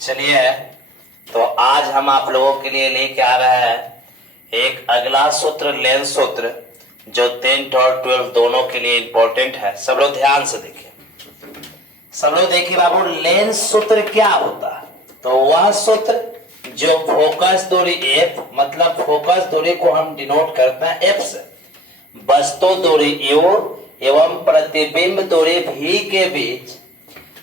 चलिए, तो आज हम आप लोगों के लिए लेके आ रहे हैं एक अगला सूत्र, लेंस सूत्र, जो 10th और 12th दोनों के लिए इंपॉर्टेंट है। सब लोग ध्यान से देखिए, सब लोग देखिए बाबू, लेंस सूत्र क्या होता है? तो वह सूत्र जो फोकस दूरी F, मतलब फोकस दूरी को हम डिनोट करते हैं F से, वस्तु दूरी U एवं प्रतिबिंब दूरी V के बीच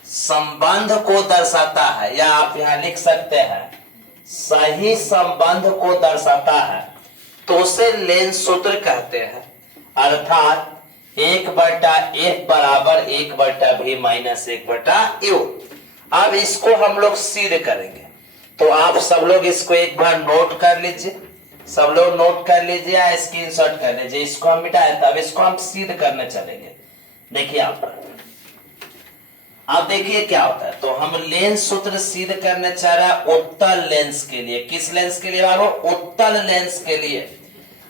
संबंध को दर्शाता है, या आप यहां लिख सकते हैं सही संबंध को दर्शाता है, तो उसे लेंस सूत्र कहते हैं। अर्थात 1/F बराबर 1/V माइनस 1/U। अब इसको हम लोग सिद्ध करेंगे, तो आप सब लोग इसको एक बार नोट कर लीजिए, सब लोग नोट कर लीजिए या स्क्रीनशॉट कर लीजिए। इसको हम मिटाए, तब इसको हम सिद्ध करने चलेंगे। देखिए आप देखिए क्या होता है। तो हम लेंस सूत्र सिद्ध करने चाह रहे हैं उत्तल लेंस के लिए। किस लेंस के लिए बाबू? उत्तल लेंस के लिए।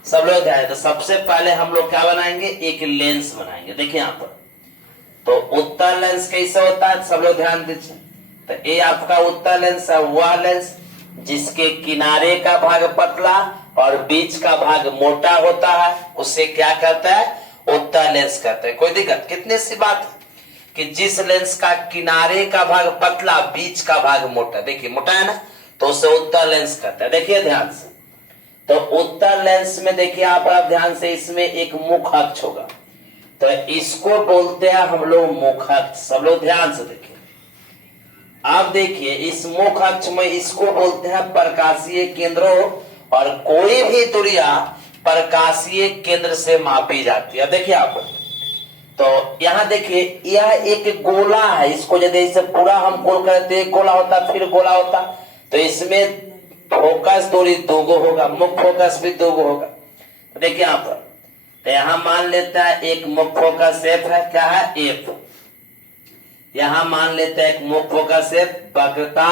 सब लोग ध्यान, तो सबसे पहले हम लोग क्या बनाएंगे? एक लेंस बनाएंगे। देखिए यहाँ पर, तो उत्तल लेंस कैसे होता है, सब लोग ध्यान दीजिए। तो ये आपका उत्तल लेंस है, वह लेंस जिसके किनारे का भाग पतला और बीच का भाग मोटा होता है, उसे क्या कहता है? उत्तल लेंस कहते हैं। कोई दिक्कत? कितनी सी बात है कि जिस लेंस का किनारे का भाग पतला, बीच का भाग मोटा, देखिए मोटा है ना, तो उसे उत्तल लेंस कहते हैं। देखिए ध्यान से, तो उत्तल लेंस में देखिए आप ध्यान से, इसमें एक मुख अक्ष होगा, तो इसको बोलते हैं हम लोग मुख अक्ष। सब लोग ध्यान से देखिए, आप देखिए इस मुख अक्ष में इसको बोलते हैं प्रकाशीय केंद्रों, और कोई भी दूरियां प्रकाशीय केंद्र से मापी जाती है। देखिए आप, तो यहां देखिए यह एक गोला है, इसको यदि इसे पूरा हम गोल करते, एक गोला होता फिर गोला होता, तो इसमें फोकस दूरी 2 होगा, मुख्य फोकस भी 2 होगा। तो देखिए यहां पर, तो यहां मान लेता है एक मुख्य फोकस F है, क्या है? F। यहां मान लेते हैं एक मुख्य फोकस F, वक्रता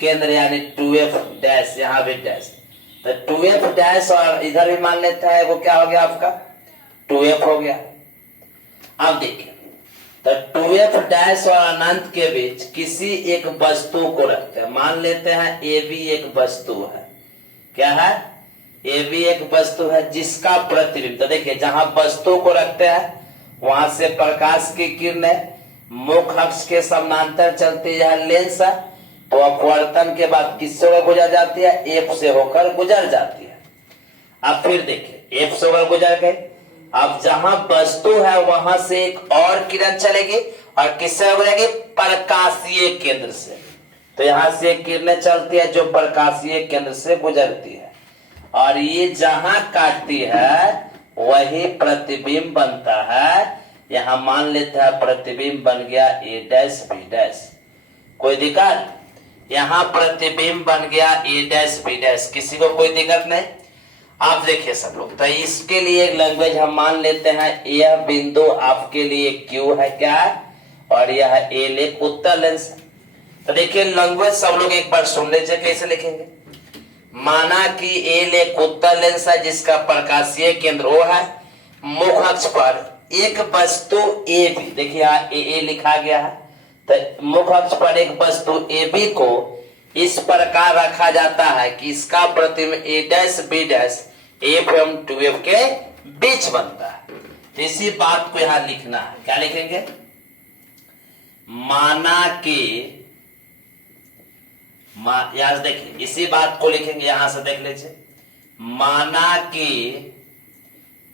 केंद्र यानी 2F डैश, यहां भी डैश, तो 2F डैश, और इधर भी मान लेता है वो क्या हो गया आपका? 2F हो गया। अब देखिए, तो 2F डैश और अनंत के बीच किसी एक वस्तु को रखते हैं। मान लेते हैं AB एक वस्तु है। क्या है? AB एक वस्तु है जिसका प्रतिबिंब, तो देखिए जहां वस्तु को रखते हैं वहां से प्रकाश की किरणें मुख्य अक्ष के समानांतर चलती है, लेंस है, तो अपवर्तन के बाद किससे होकर गुजर जाती है? F से होकर गुजर जाती है। अब फिर देखिए, F से होकर गुजर गई, अब जहां वस्तु है वहां से एक और किरण चलेगी, और किससे गुजरेगी? प्रकाशीय केंद्र से। तो यहां से किरणें चलती है जो प्रकाशीय केंद्र से गुजरती है, और ये जहां काटती है वही प्रतिबिंब बनता है। यहां मान लेते हैं प्रतिबिंब बन गया A डैश B डैश। कोई दिक्कत? यहां प्रतिबिंब बन गया A डैश B डैश, किसी को कोई दिक्कत नहीं? आप देखिए सब लोग, तो इसके लिए एक लैंग्वेज हम मान लेते हैं, यह बिंदु आपके लिए Q है, क्या है? और यह A एक उत्तल लेंस है। तो देखिए लैंग्वेज सब लोग एक बार सुन लीजिए, कैसे लिखेंगे। माना कि A एक उत्तल लेंस है जिसका प्रकाशीय केंद्र O है, मुख्य अक्ष पर एक वस्तु AB, देखिए यहाँ AA लिखा गया है, तो मुख्य अक्ष पर एक वस्तु AB को इस प्रकार रखा जाता है कि इसका प्रतिबिंब A dash B dash F एवं 2F के बीच बनता है। इसी बात को यहां लिखना है। क्या लिखेंगे? माना कि, यहां देखिए इसी बात को लिखेंगे, यहां से देख लीजिए। माना कि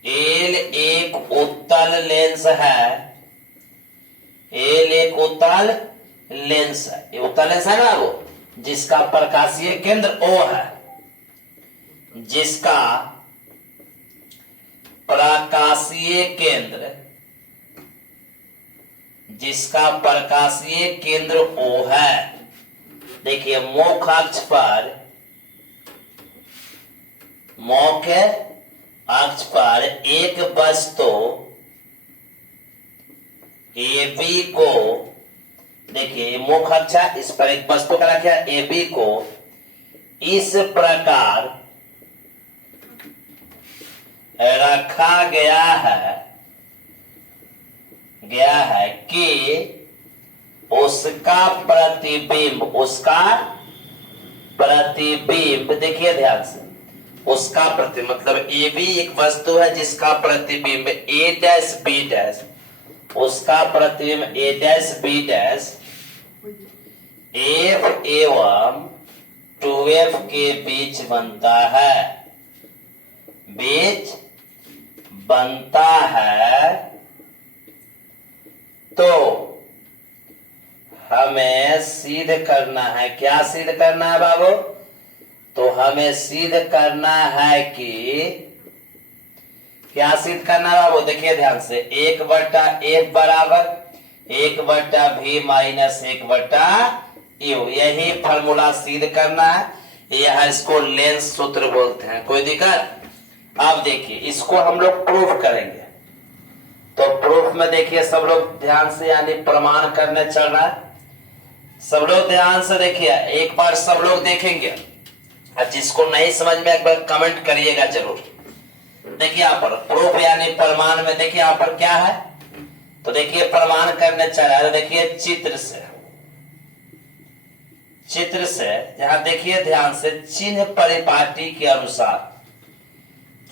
L एक उत्तल लेंस है, L एक उत्तल लेंस है, ये उत्तल लेंस है ना, वो जिसका प्रकाशीय केंद्र O है, जिसका प्रकाशीय केंद्र, जिसका प्रकाशीय केंद्र O है। देखिए मुख्य अक्ष पर, मुख्य अक्ष पर एक वस्तु AB को, देखिए मुख्य अक्ष, इस पर एक वस्तु का रखा AB को इस प्रकार रखा गया है कि उसका प्रतिबिंब, उसका प्रतिबिंब, देखिए ध्यान से, उसका प्रतिबिंब मतलब ए बी एक वस्तु है जिसका प्रतिबिंब ए डैश बी डैश, उसका प्रतिबिंब ए डैश बी डैश एफ एवं 2f के बीच बनता है, बीच बनता है। तो हमें सिद्ध करना है, क्या सिद्ध करना है बाबू? तो हमें सिद्ध करना है कि, क्या सिद्ध करना है बाबू? देखिए ध्यान से, 1/f बराबर 1/v माइनस 1/u, यही फॉर्मूला सिद्ध करना है। यह इसको लेंस सूत्र बोलते हैं। कोई दिक्कत? अब देखिए इसको हम लोग प्रूफ करेंगे। तो प्रूफ में देखिए सब लोग ध्यान से, यानी प्रमाण करने चल रहा है। सब लोग ध्यान से देखिए, एक बार सब लोग देखेंगे और जिसको नहीं समझ में एक बार कमेंट करिएगा जरूर। देखिए यहाँ पर प्रूफ यानी प्रमाण में देखिए यहाँ पर क्या है, तो देखिए प्रमाण करने चल रहा है। देखिए चित्र से, चित्र से यहां देखिए ध्यान से, चिन्ह परिपाटी के अनुसार,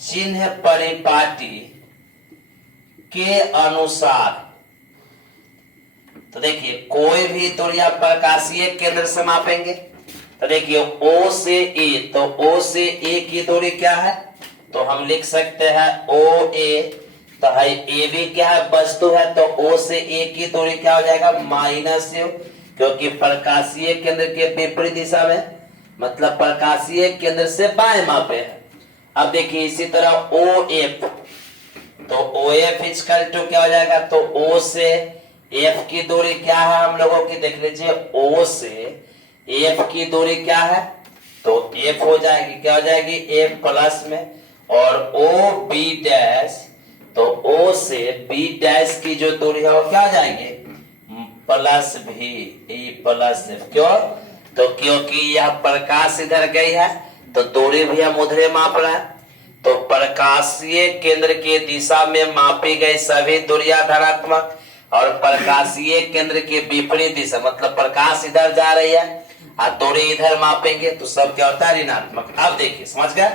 चिन्ह परिपाटी के अनुसार, तो देखिए कोई भी दूरियां प्रकाशीय केंद्र से मापेंगे। तो देखिए O से A, तो O से A की दूरी क्या है? तो हम लिख सकते हैं OA, तो है AB क्या है? वस्तु है, तो O से A की दूरी क्या हो जाएगा? -u, क्योंकि प्रकाशीय केंद्र के विपरीत दिशा में, मतलब प्रकाशीय केंद्र से बाएं मापे हैं। अब देखिए इसी तरह OF, तो OF इक्वल टू क्या हो जाएगा? तो O से F की दूरी क्या है हम लोगों की? देख लीजिए O से F की दूरी क्या है? तो F हो जाएगी, क्या हो जाएगी? F प्लस में, और OB डैश, तो O से B डैश की जो दूरी है वो क्या हो जाएगी? प्लस भी, E प्लस F। क्यों? तो क्योंकि यह प्रकाश इधर गई है, तो दूरी भी हम उधरे माप रहे हैं। तो प्रकाशीय केंद्र के दिशा में मापी गई सभी दूरियां धनात्मक, और प्रकाशीय केंद्र के विपरीत दिशा, मतलब प्रकाश इधर जा रही है और दूरी इधर मापेंगे तो सब क्या होता है? ऋणात्मक। अब देखिए समझ गए?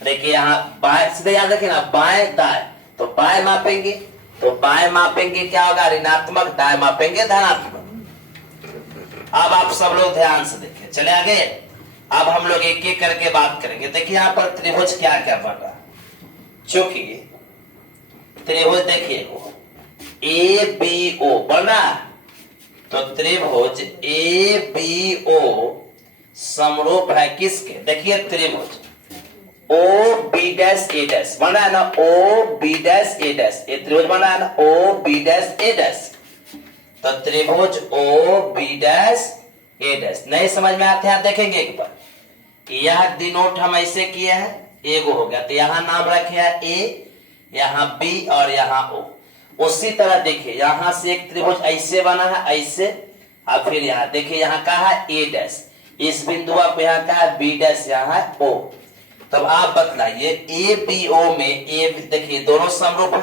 देखिए यहाँ बाएं, सीधे याद रखिए ना, बाएं दाएं, तो बाएं मापेंगे, तो बाएं मापेंगे क्या होगा? ऋणात्मक, दाएं मापेंगे धनात्मक। अब आप सब लोग ध्यान से देखिए, चले आगे। अब हम लोग एक एक करके बात करेंगे। देखिए यहाँ पर त्रिभुज क्या क्या बन रहा है, चूंकि त्रिभुज देखिए ABO बना, तो त्रिभुज ABO समरूप है किसके? देखिए त्रिभुज OB डैश A डैश बना है ना, OB डैश A डैश, ये त्रिभुज बना है ना OB डैश A डैश, तो त्रिभुज OB डैश A डैश। नहीं समझ में आते हैं? देखेंगे एक बार, यह डिनोट हम ऐसे किए हैं, एगो हो गया, तो यहां नाम रखे हैं A, यहाँ B और यहाँ O। उसी तरह देखिए यहां से एक त्रिभुज ऐसे बना है, ऐसे, और फिर यहाँ देखिए यहाँ का है A डैश, इस बिंदु पे यहाँ का है B डैश, यहाँ है O। तब आप बतलाइए ABO में A, देखिए दोनों समरूप है।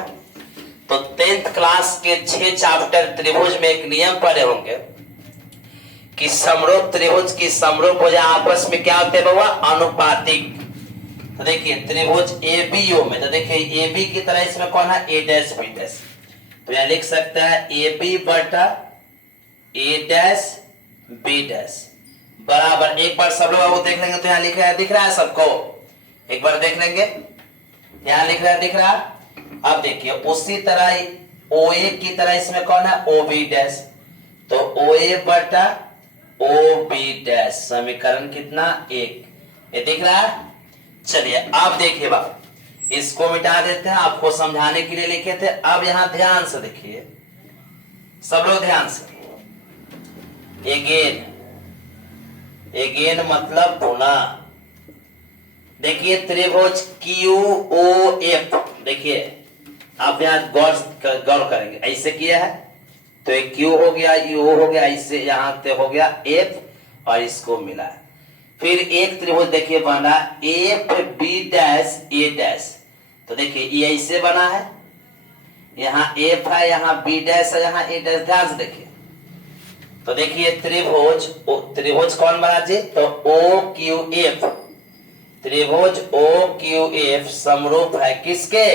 तो 10th क्लास के 6 चैप्टर त्रिभुज में एक नियम पढ़े होंगे कि समरूप त्रिभुज की समरूप हो जाए आपस में क्या होते हैं बाबा? अनुपातिक। तो देखिए त्रिभुज ABO में, तो देखिए AB की तरह इसमें कौन है? A डैश B डैश, तो यहां लिख सकते हैं AB बटा A डैश B डैश बराबर, एक बार सब लोग देख लेंगे तो यहाँ लिख रहा है, दिख रहा है सबको? एक बार देख लेंगे, यहाँ लिख रहा है, दिख रहा? अब देखिए उसी तरह OA की तरह इसमें कौन है? OB डैश, तो OA बटा OB डैश, समीकरण कितना? 1, ये दिख रहा है? चलिए अब देखिए बात, इसको मिटा देते हैं, आपको समझाने के लिए लिखे थे। अब यहां ध्यान से देखिए सब लोग, ध्यान से, एगेन, एगेन मतलब पुनः। देखिए त्रिभुज QOF, देखिए आप यहां गौर करेंगे, ऐसे किया है तो एक Q हो गया, U हो गया, ऐसे यहां से हो गया F और इसको मिला। फिर एक त्रिभुज देखिए बना FB डैश A डैश, तो देखिए ये ऐसे बना है, यहाँ F है, यहाँ B डैश है, यहाँ A डैश। ध्यान से देखिए तो देखिए त्रिभुज त्रिभुज कौन बना जी, तो ओ क्यू एफ, त्रिभुज ओ क्यू एफ समरूप है किसके,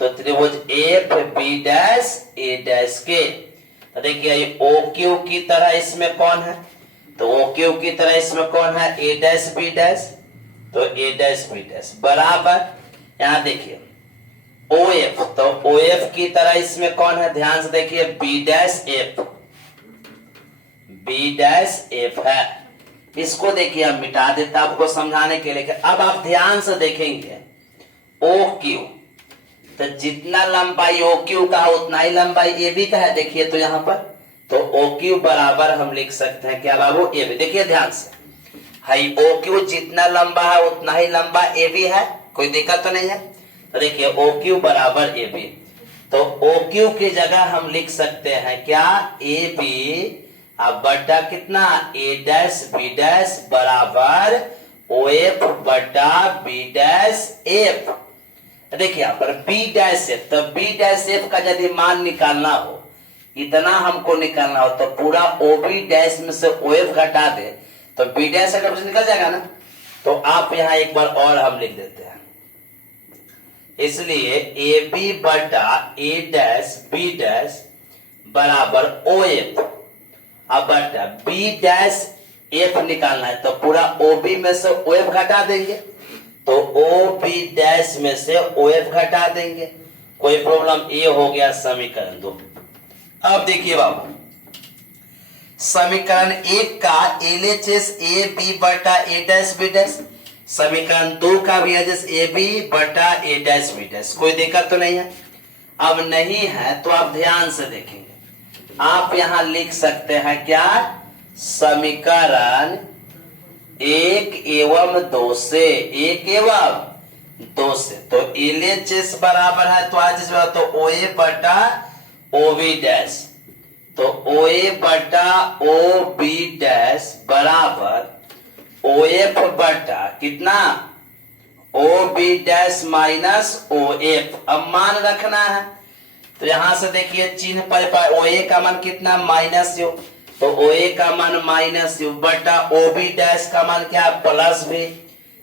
तो त्रिभुज एफ बी डैश ए डैश के। तो देखिए ये ओ क्यू की तरह इसमें कौन है, तो ओ क्यू की तरह इसमें कौन है, ए डैश बी डैश, तो ए डैश बी डैश बराबर, यहां देखिए ओ एफ, तो ओ एफ की तरह इसमें कौन है, ध्यान से देखिए B dash F, B dash F है। इसको देखिए हम मिटा देता आपको समझाने के लिए। अब आप ध्यान से देखेंगे ओ क्यू, तो जितना लंबाई ओ क्यू का है उतना ही लंबाई ए बी का है। देखिए तो यहां पर तो ओ क्यू बराबर हम लिख सकते हैं क्या बाबू, ए बी। देखिए ध्यान से, हाई ओ क्यू जितना लंबा है उतना ही लंबा ए बी है, कोई दिक्कत तो नहीं है। तो देखिए ओ क्यू बराबर ए बी, तो ओ क्यू की जगह हम लिख सकते हैं क्या, ए बी अब बटा कितना, ए डैश बी डैश बराबर ओ एफ बटा बी डैश एफ। देखिए यहाँ पर बी डैश एफ, तो बी डैश एफ का यदि मान निकालना हो, इतना हमको निकालना हो, तो पूरा ओ बी डैश में से ओ एफ घटा दे तो बी डैश एफ निकल जाएगा ना। तो आप यहाँ एक बार और हम लिख देते हैं, इसलिए ए बी बटा ए डैश बी डैश बराबर ओ एफ, अब बटा बी डैश एफ निकालना है, तो पूरा ओ बी में से ओ एफ घटा देंगे, तो ओ बी डैश में से ओ एफ घटा देंगे, कोई प्रॉब्लम। ये हो गया समीकरण 2। अब देखिए बाबू समीकरण 1 का एलएचएस ए बी बटा ए डैश बी डैश, समीकरण 2 का भी एलएचएस ए बी बटा ए डैश बी डैश, कोई दिक्कत तो नहीं है। अब नहीं है तो आप ध्यान से देखेंगे, आप यहां लिख सकते हैं क्या, समीकरण 1 एवं 2 से, 1 एवं 2 से, तो एलएचएस बराबर है तो आज तो ओ ए बटा ओ बी डैश, तो ओ ए बटा ओ बी डैश बराबर ओ एफ बटा कितना, O B dash minus O F. अब मान रखना है, तो यहां से देखिए चिन्ह पर ओ ए का मान कितना, माइनस यू, तो ओ ए का मान माइनस यू बटा ओ बी डैश का मान क्या है, प्लस भी,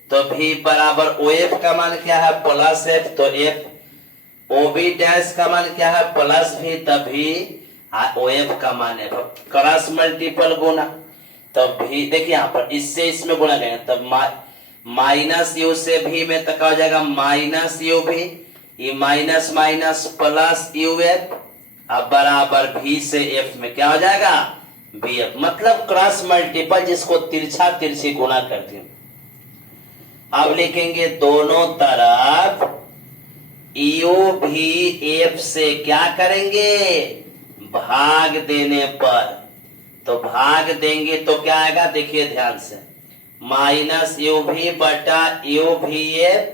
तो भी बराबर ओ एफ का मान क्या है, प्लस एफ, तो एफ, ओ बी डैश का मान क्या है, प्लस भी, तभी ओ एफ का मान है, क्रॉस मल्टीपल गुना, तब भी देखिए यहाँ पर इससे इसमें गुणा करेंगे, तब माइनस यू से भी में तक हो जाएगा माइनस यू भी, ये minus minus plus U F, अब बराबर भी से एफ में क्या हो जाएगा, बी एफ, मतलब क्रॉस मल्टीपल जिसको तिरछा तिरछी गुणा करती हूं। अब लिखेंगे दोनों तरफ यू भी एफ से क्या करेंगे, भाग देने पर, तो भाग देंगे तो क्या आएगा, देखिए ध्यान से, माइनस यू भी बटा यू भी एफ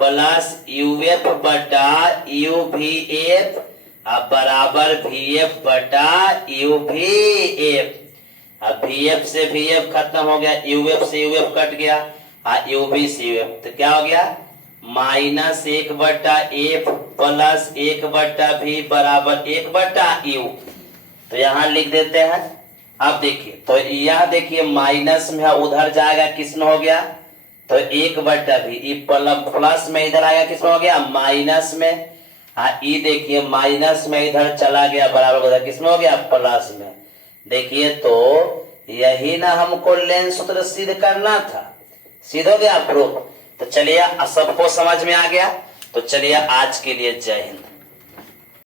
प्लस यू एफ बटा यू भी एफ, अब बराबर भी एफ बटा यू भी एफ। अब भी एफ से भी एफ खत्म हो गया, यू एफ से यू एफ कट गया, यू भी से यू एफ, तो क्या हो गया, माइनस 1 बटा एफ प्लस 1 बटा भी बराबर 1 बटा यू। तो यहां लिख देते हैं। अब देखिए तो यह देखिए माइनस में उधर जाएगा, किसमें हो गया, तो 1 बटा भी, प्लस में इधर आएगा, किसमें हो गया, माइनस में, ई देखिए माइनस में इधर चला गया, बराबर उधर किसमें हो गया, प्लस में। देखिए तो यही ना हमको लेंस सूत्र सिद्ध करना था, सिद्ध हो गया प्रूफ। तो चलिए सबको समझ में आ गया, तो चलिए आज के लिए जय हिंद।